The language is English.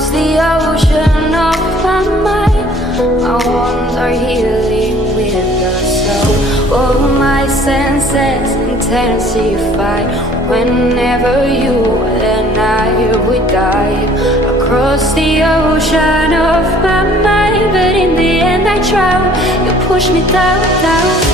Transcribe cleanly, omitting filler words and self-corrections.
across the ocean of my mind. My wounds are healing with the soul. All my senses intensify whenever you and I would dive across the ocean of my mind. But in the end I drown. You push me down, down.